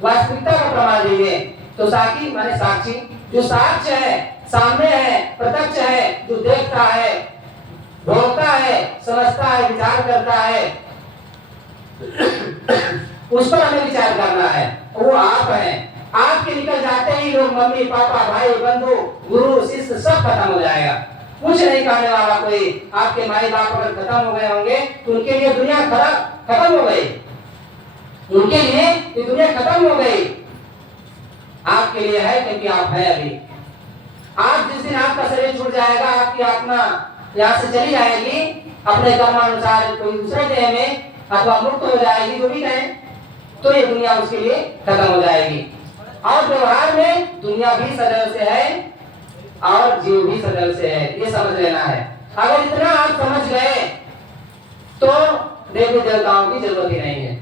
वास्तविकता का प्रमाण दीजिए। तो साक्षी माने साक्षी, जो साक्ष्य है, सामने है, प्रत्यक्ष है, जो देखता है, भोगता है, समझता है, विचार करता है, उस पर हमें विचार करना है। वो आप हैं। आपके निकल जाते ही लोग मम्मी पापा भाई बंधु गुरु शिष्य सब खत्म हो जाएगा, कुछ नहीं कहने वाला कोई। आपके माई बाप अगर खत्म हो गए होंगे तो उनके लिए दुनिया खत्म हो गई, उनके लिए ये दुनिया खत्म हो गई। आपके लिए है क्योंकि आप है अभी। आप जिस दिन आपका शरीर छूट जाएगा, आपकी आत्मा यहाँ से चली जाएगी अपने कर्मानुसार कोई दूसरे देह में, अथवा मुक्त हो जाएगी, जो भी कहें, तो ये दुनिया उसके लिए खत्म हो जाएगी। और व्यवहार में दुनिया भी सदैव से है और जीव भी सदैव से है, ये समझ लेना है। अगर इतना आप समझ गए तो देवी देवताओं की जरूरत ही नहीं है।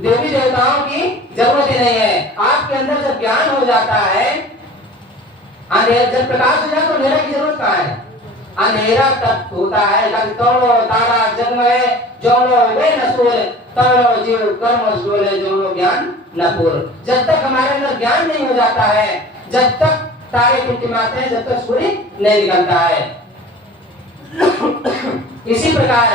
देवी देवताओं की जरूरत ही नहीं है। आपके अंदर जब ज्ञान हो जाता है, अंधेरा जब प्रकाश हो जाए तो अंधेरा की जरूरत कहाँ है? अंधेरा तब होता है जब तोड़ो तारा जगमगे जोनो वे न सूर तोड़ो जीव कर्म जोले जोनो ज्ञान न पूर। जब तक हमारे अंदर ज्ञान नहीं हो जाता है, जब तक तारे टिमटिमाते हैं, जब तक सूर्य नहीं निकलता है। इसी प्रकार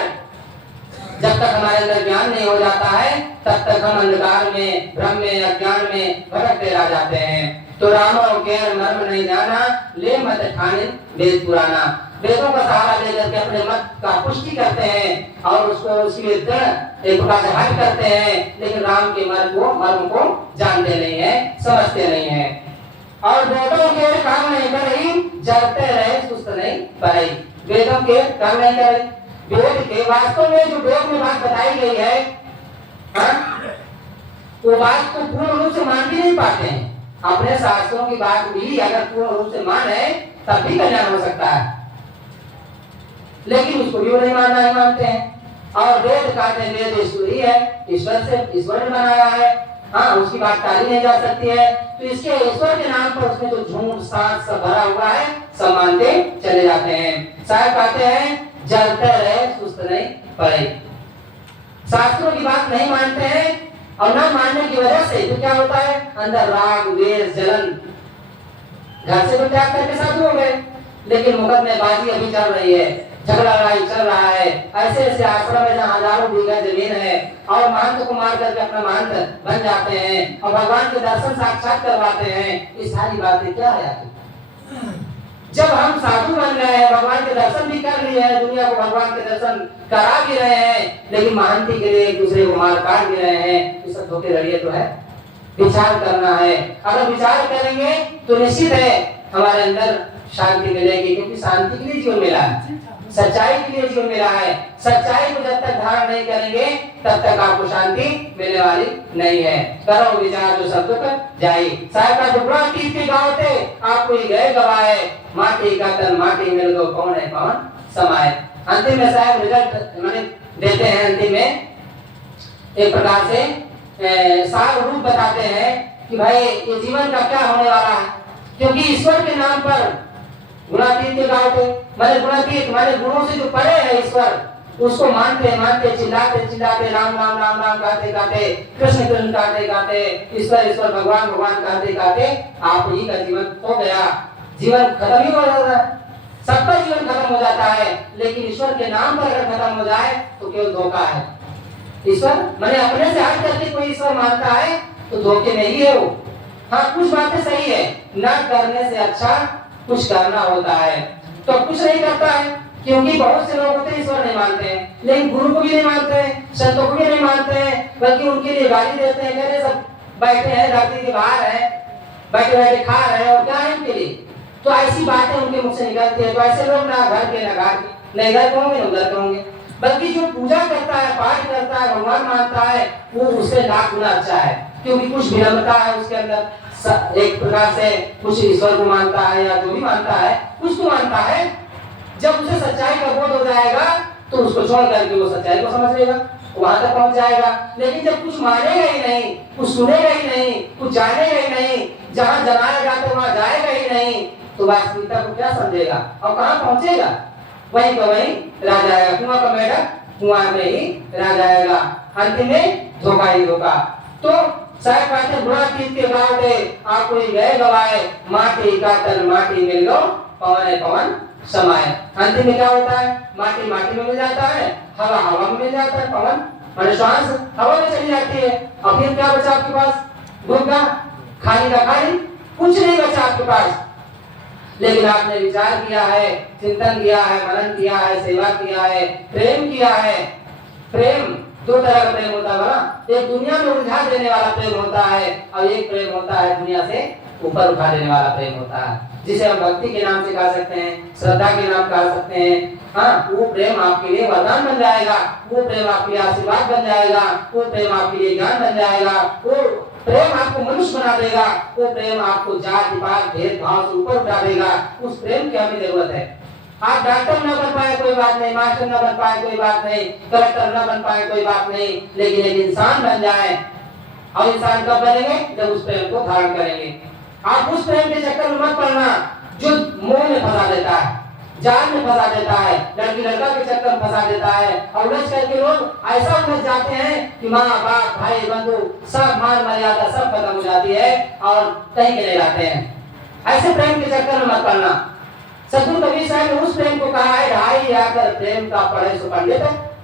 जब तक हमारे अंदर ज्ञान नहीं हो जाता है, तब तक हम अंधकार में, भ्रम में, अज्ञान में भटकते रह जाते हैं। तो रामो के मर्म नहीं जाना, ले मत ठाने वेद पुराना। वेदों का सहारा लेकर के अपने मत का पुष्टि करते हैं और उसको उसके एक प्रकार से हट करते हैं, लेकिन राम के मर्म को जानते नहीं है, समझते नहीं है। और वेदों के काम नहीं करी, जलते रहे सुस्त नहीं पड़े। वेदों के काम नहीं करे, वेद के वास्तव में जो वेद में बात बताई गई है, वो बात को पूर्ण रूप से मान भी नहीं पाते हैं। अपने शास्त्रों की बात भी अगर पूर्ण रूप से माने तब भी कल्याण हो सकता है, लेकिन उसको भी वो नहीं मानते हैं। और वेद कहते हैं वेद ईश्वरी है, ईश्वर से ईश्वर ने बनाया है, हाँ, उसकी बात टाली नहीं जा सकती है। तो इसके ईश्वर के नाम पर उसमें जो झूठ साठ सब भरा हुआ है, सब मानते चले जाते हैं। शायद कहते हैं जलते रहे सुस्त नहीं पड़े। शास्त्रों की बात नहीं मानते हैं और न मानने की वजह से तो क्या होता है, अंदर राग द्वेष जलन, घर से तो त्याग करके साधु हो गए, लेकिन मुकदमेबाजी अभी चल रही है, झगड़ा लड़ाई चल रहा है। ऐसे ऐसे आश्रम में जहाँ हजारों बीघा जमीन है और महंत को मार करके अपना महंत बन जाते हैं और भगवान के दर्शन साक्षात करवाते हैं। ये सारी बातें क्या है आखिर? जब हम साधु बन गए हैं, भगवान के दर्शन भी कर लिए हैं, दुनिया को भगवान के दर्शन करा भी रहे हैं, लेकिन महंती के लिए एक दूसरे को मार काट भी रहे हैं, ये सब धोखेधड़ी तो है। विचार करना है, अगर विचार करेंगे तो निश्चित है हमारे अंदर शांति मिलेगी, क्योंकि शांति के लिए जीवन मिला है, सच्चाई के लिए जीवन मिला है। सच्चाई को जब तक धारण नहीं करेंगे तब तक आपको शांति मिलने वाली नहीं है। करो विचार जो सब तक जाए। साहब का टुकड़ा पीस के गाँव थे, आपको ही गए गवाए, माटी का तन माटी मिल गो कौन है पवन समाये। अंतिम में साहब रिजल्ट मैंने देते हैं, अंतिम में एक प्रकार से सार रूप बताते हैं कि भाई ये जीवन का क्या होने वाला है, क्योंकि ईश्वर के नाम पर गुणातीत के गाँव थे, मैंने गुणातीत मैंने गुणों से जो परे है ईश्वर, उसको मानते चिल्लाते चिल्लाते राम राम राम राम कहते कहते, कृष्ण कृष्ण कहते कहते, ईश्वर ईश्वर भगवान भगवान कहते कहते आप ही का जीवन खो गया, जीवन खत्म ही हो जाता है। सबका जीवन खत्म हो जाता है, लेकिन ईश्वर के नाम पर अगर खत्म हो जाए तो केवल धोखा है। ईश्वर मैंने अपने से हट करके कोई ईश्वर मानता है तो धोखे में ही है वो। हाँ, कुछ बातें सही है, न करने से अच्छा कुछ करना होता है, तो कुछ नहीं करता है, क्योंकि बहुत से लोग होते हैं ईश्वर नहीं मानते हैं, लेकिन गुरु को भी नहीं मानते हैं, संतों को भी नहीं मानते हैं, बल्कि उनके लिए गाली देते हैं, कहते सब बैठे हैं धरती के बाहर है, बैठे बैठे खा रहे हैं और क्या है उनके लिए। तो ऐसी बातें उनके मुख से निकलती है। तो ऐसे लोग ना घर के ना घाट के, न इधर कहोगे न उधर कहोगे, बल्कि जो पूजा करता है, पाठ करता है, भगवान मानता है, वो उससे लाख गुना अच्छा है, क्योंकि कुछ विनम्रता है उसके अंदर, एक प्रकार से कुछ ईश्वर को मानता है या जो भी मानता है कुछ तो मानता है। जब उसे सच्चाई का बोध हो जाएगा तो उसको छोड़ करके वो सच्चाई को समझ लेगा, वहां तक पहुंच जाएगा। लेकिन जब कुछ मानेगा ही नहीं, कुछ सुनेगा ही नहीं, कुछ जानेगा ही नहीं, जहां जनाया जाता वहां जाएगा ही नहीं, तो वास्तविकता को क्या समझेगा और कहाँ पहुंचेगा? वहीं का वहीं रह जाएगा, कुआं का मेढक कुआं में ही रह जाएगा, अंत में धोखा ही धोखा। तो साहब कहते गुणातीत के गाँव थे, आपको ही गए गवाए, माटी का तन माटी मिल लो पवन पवन समाये। अंतिम में क्या होता है, माटी माटी में मिल जाता है, हवा हवा में मिल जाता है, पवन माने श्वास हवा में चली जाती है, और फिर क्या बचा आपके पास? गुप्ता खाली का खाली, कुछ नहीं बचा आपके पास। लेकिन आपने विचार किया है, चिंतन किया है, मनन किया है, सेवा किया है, प्रेम किया है, प्रेम दो तरह का प्रेम होता है ना, एक दुनिया में उलझा देने वाला प्रेम होता है और एक प्रेम होता है दुनिया से ऊपर उठा देने वाला प्रेम होता है, जिसे हम भक्ति के नाम से कह सकते हैं, श्रद्धा के नाम कह सकते हैं। हाँ, वो प्रेम आपके लिए वरदान बन जाएगा, वो प्रेम आपके लिए आशीर्वाद बन जाएगा, वो प्रेम आपके लिए ज्ञान बन जाएगा, वो प्रेम आपको मनुष्य बना देगा, वो प्रेम आपको जाति पात भेदभाव से ऊपर उठा देगा। उस प्रेम की हमें जरूरत है। आप डॉक्टर न बन पाए कोई बात नहीं, मास्टर न बन पाए कोई बात नहीं, कलेक्टर न बन पाए कोई बात नहीं, लेकिन एक इंसान बन जाए। और इंसान कब बनेंगे? जब उस प्रेम को धारण करेंगे। आप उस प्रेम के चक्कर में मत पड़ना जो मोह में फंसा देता है, जाल में फंसा देता है, लड़की लड़का के चक्कर में फंसा देता है। और उलझ करके लोग ऐसा उलझ जाते हैं कि माँ बाप भाई बंधु सब मान मर्यादा सब खत्म हो जाती है और कहीं के नहीं रहते हैं। ऐसे प्रेम के चक्कर में मत पड़ना। सतगुरु कबीर साहब ने उस प्रेम को कहा है, ढाई आकर प्रेम का पढ़े सो पंडित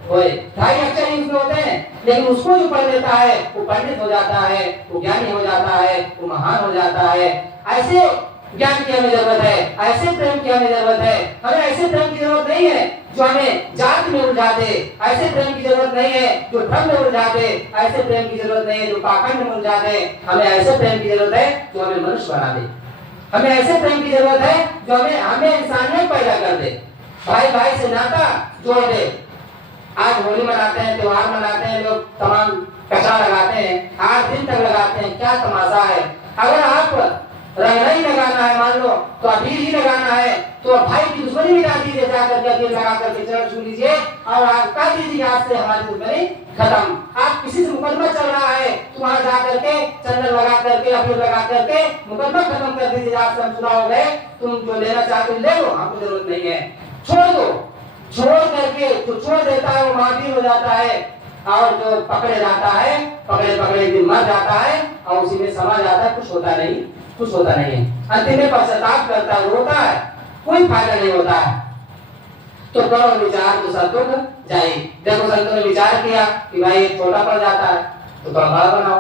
होए। ढाई अक्षर ही उसमें होते हैं, लेकिन उसको जो पढ़ लेता है वो पंडित हो जाता है, वो ज्ञानी हो जाता है, वो महान हो जाता है। ऐसे ज्ञान की हमें जरूरत है, ऐसे प्रेम की हमें जरूरत है। हमें ऐसे प्रेम की जरूरत नहीं है जो हमें जात में उलझा दे, ऐसे प्रेम की जरूरत नहीं है जो धर्म में उलझा दे, ऐसे प्रेम की जरूरत नहीं है जो पाखंड में उलझा दे। हमें ऐसे प्रेम की जरूरत है जो हमें मनुष्य बना दे। हमें ऐसे प्रेम की जरूरत है जो हमें इंसानियत पैदा कर दे, भाई भाई से नाता जोड़ दे। आज होली मनाते हैं, त्योहार मनाते हैं, लोग तमाम कचरा लगाते हैं, 8 दिन तक लगाते हैं, क्या तमाशा है। अगर आप रंग नहीं लगाना है, मान लो तो अबीर ही लगाना है, तो भाई की दुश्मनी मिटा दीजिए, जाकर के अबीर लगा करके चरण छू लीजिए और आप कह दीजिए आज से हमारी दुश्मनी खत्म। आप किसी से मुकदमा चल रहा है तो वहां जा करके चंदन लगा करके अबीर लगा करके मुकदमा खत्म कर दीजिए। आज से हम चुनाव हो गए, तुम जो लेना चाहते हो ले लो, हमको जरूरत नहीं है, छोड़ दो। छोड़ करके जो छोड़ देता है वो महावीर हो जाता है, और जो पकड़े जाता है पकड़े पकड़े दिन मर जाता है और उसी में समा जाता है, कुछ होता नहीं, कुछ होता नहीं है। अंतिम में पश्चाताप करता है, रोता है, कोई फायदा नहीं होता है। तो करो विचार तो संतों जाए। देखो संतों ने विचार किया कि भाई छोटा पड़ जाता है तो थोड़ा बड़ा बनाओ,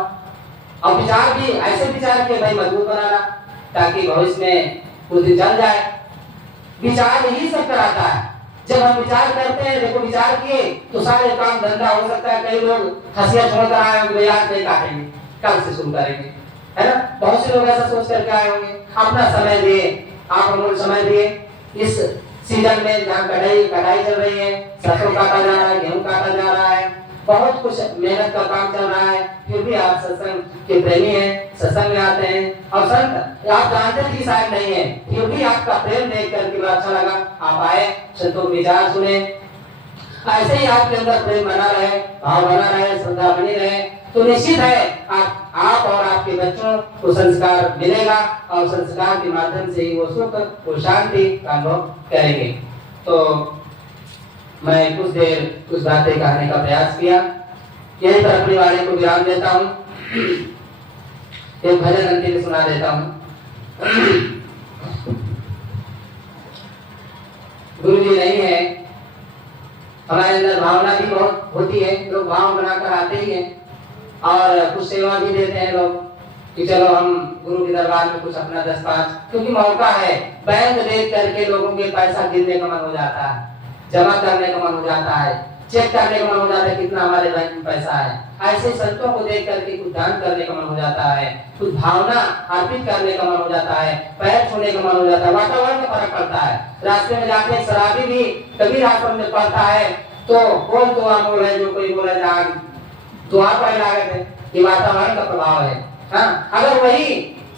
और विचार भी ऐसे विचार किए भाई मजबूत बनाना ताकि भविष्य में कुछ दिन चल जाए। विचार ही सब कराता है। जब हम विचार करते हैं, देखो विचार किए तो सारे काम धंधा हो सकता है। कई लोग हंसिया छोड़ कर आए होंगे, आज नहीं काटेंगे, कल से शुरू करेंगे, है ना। बहुत से लोग ऐसा सोच करके आए होंगे। अपना समय दिए, आप अमूल्य समय दिए। इस सीजन में जहाँ कटाई चल रही है, सरसों काटा जा रहा है, गेहूं काटा जा रहा है, बहुत कुछ मेहनत का काम चल रहा है, फिर भी आप सत्संग के प्रेमी हैं, सत्संग में आते हैं। और संत आप जानते थे कि शायद नहीं है, फिर भी आपका प्रेम देख करके बड़ा अच्छा लगा, आप आए, संतों के विचार सुने। ऐसे ही आपके अंदर प्रेम बना रहे, भाव बना रहे, श्रद्धा बनी रहे, तो निश्चित है आप और आपके बच्चों को संस्कार मिलेगा और संस्कार के माध्यम से ही वो सुख, वो शांति का अनुभव करेंगे। तो मैं कुछ देर कुछ बातें कहने का प्रयास किया, यही पर अपने वाले को विराम देता हूँ। एक भजन अंतिम में सुना देता हूँ। गुरु जी नहीं है, हमारे अंदर भावना भी बहुत होती है, लोग भाव बनाकर आते ही हैं और कुछ सेवा भी देते हैं लोग कि चलो हम गुरु के दरबार में कुछ अपना 10-5, क्योंकि मौका है। बैंक देख करके लोगों के पैसा गिनने का मन हो जाता है, जमा करने का मन हो जाता है, चेक करने का मन हो जाता है कितना हमारे बैंक में पैसा है। ऐसे संतों को देख करके कुछ दान करने का मन हो जाता है, कुछ भावना अर्पित करने का मन हो जाता है, पैर छूने का मन हो जाता है। वातावरण में फर्क पड़ता है। रास्ते में जाते शराबी भी कबीर आश्रम में पढ़ता है तो बोल तो अमोल है, जो कोई बोला जाग दुआ पर लागत है, ये वातावरण का प्रभाव है। हाँ, अगर वही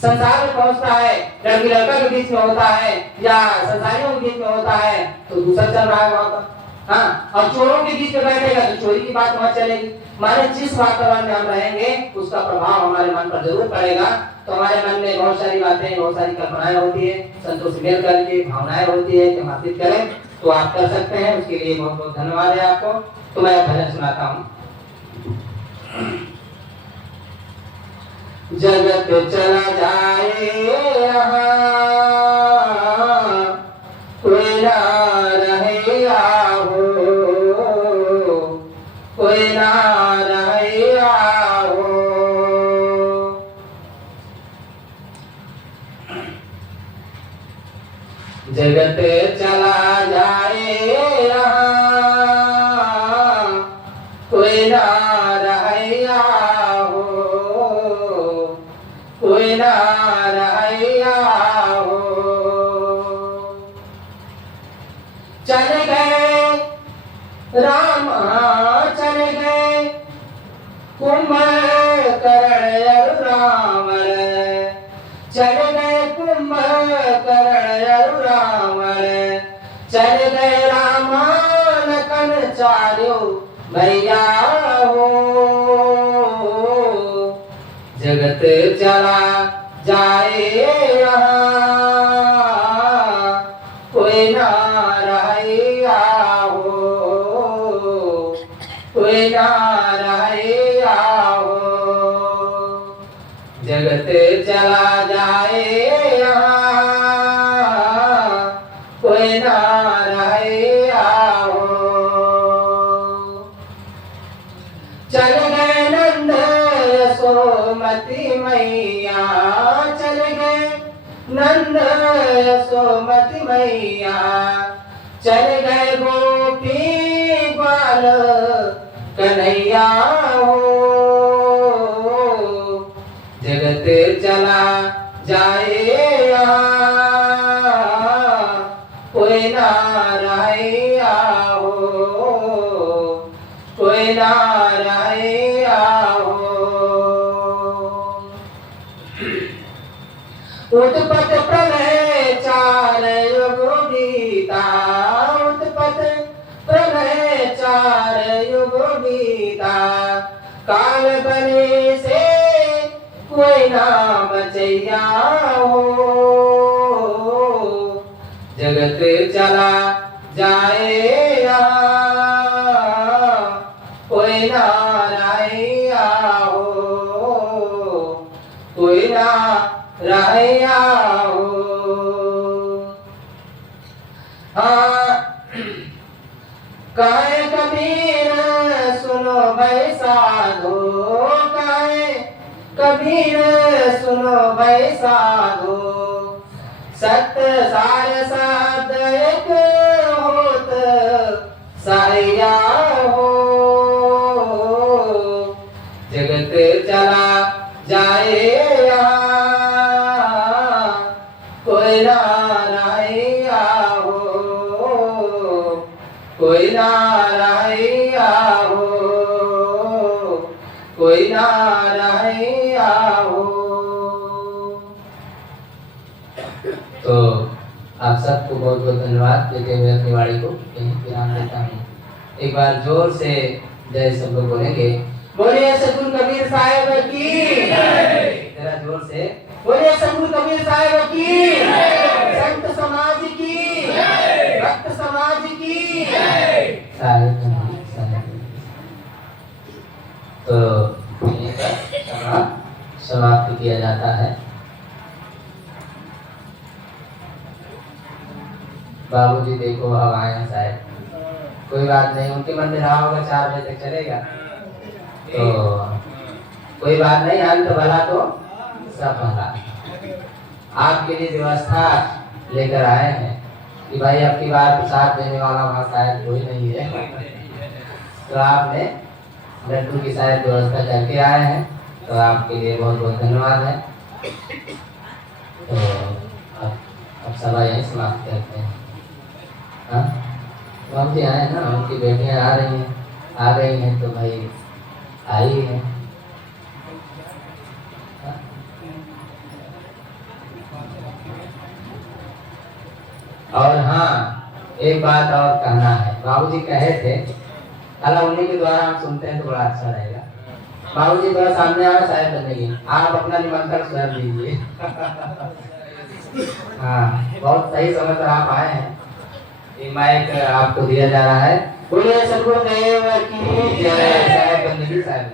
संसार में पहुंचता है, लड़की लड़का के बीच में होता है या संसारियों के बीच में होता है तो दूसरा चल रहा है वहां पर। हाँ, और चोरों के बीच में बैठेगा तो चोरी की बात वहां चलेगी। माने जिस वातावरण में हम रहेंगे उसका प्रभाव हमारे मन पर जरूर पड़ेगा। तो हमारे मन में बहुत सारी बातें, बहुत सारी कल्पनाएं होती है, संतों से मिल करके भावनाएं होती है कि हम अर्पित करें, तो आप कर सकते हैं। उसके लिए बहुत बहुत धन्यवाद है आपको। तो मैं भजन सुनाता हूँ। जगत चला जाए यहाँ कोई ना रहे आहो, कोई ना रहे आहो। जगत चला जाए यहाँ कोई ना रहैया हो, कोई ना रहैया हो। चल गए राम चल गए कुंभकर्ण और रावण, चल गए कुंभकर्ण और रावण, चल गए रामायण कन चार्यो भैया हो। जगत चला जाए यहाँ, कोई ना रहैया हो, कोई ना रहैया हो। जगत चला जाए यहाँ, कोई ना रहैया हो। चल गए नंद यशोमती मैया, चल गए नंद यशोमती मैया, चल गए गोपी बाल कन्हैया हो। जगत चला जाए यहाँ, कोई ना रहैया हो, कोई ना रहैया हो। उत्पत प्रलय चार युग बीता, उत्पत प्रलय चार युग बीता, काल बने से कोई ना बचैया हो। जगत चला जाए यहाँ, कोई ना रहैया हो, कोई ना रहैया हो। हाँ कहे कबीर सुनो भाई साधो, कहे कबीर सुनो भाई साधो, सत्य सार शब्द एक होत सैया हो। जगत चला जाए यहाँ, कोई ना रहैया हो, कोई ना रहैया हो, कोई ना रहैया हो। तो आप सबको बहुत बहुत धन्यवाद देते हुए अपनी वाणी को यहीं विराम देता हूँ। एक बार जोर से जय सब लोग बोलेंगे, बोलिए सतगुरु कबीर साहिब की जय। जरा जोर से बोलिए सतगुरु कबीर साहिब की जय, संत समाज की जय, भक्त समाज की जय। तो यहीं पर समाप्त किया जाता है। बाबूजी देखो अब आए हैं शायद, कोई बात नहीं, उनके मन में रहा होगा 4 बजे तक चलेगा, तो कोई बात नहीं, अंत भला तो सब भला। आपके लिए व्यवस्था लेकर आए हैं कि भाई अब की बार प्रसाद देने वाला वहाँ शायद कोई नहीं है, तो आपने लड्डू की शायद व्यवस्था करके आए हैं, तो आपके लिए बहुत बहुत धन्यवाद है। तो अब सभा यहीं समाप्त करते हैं। हाँ बाबूजी आए ना, उनकी बेटियां आ रही हैं, आ गई हैं, तो भाई आई है। और हाँ एक बात और कहना है, बाबूजी कहे थे, अला उन्हीं के द्वारा हम सुनते हैं तो बड़ा अच्छा रहेगा। बाबूजी थोड़ा सामने आए शायद बनेगी, आप अपना निमंत्रण स्वयं दीजिए। हाँ बहुत सही समय पर आप आए हैं, ये माइक आपको दिया जा रहा है। बोलिए सतगुरुदेव की जय। साहब बंदगी साहब।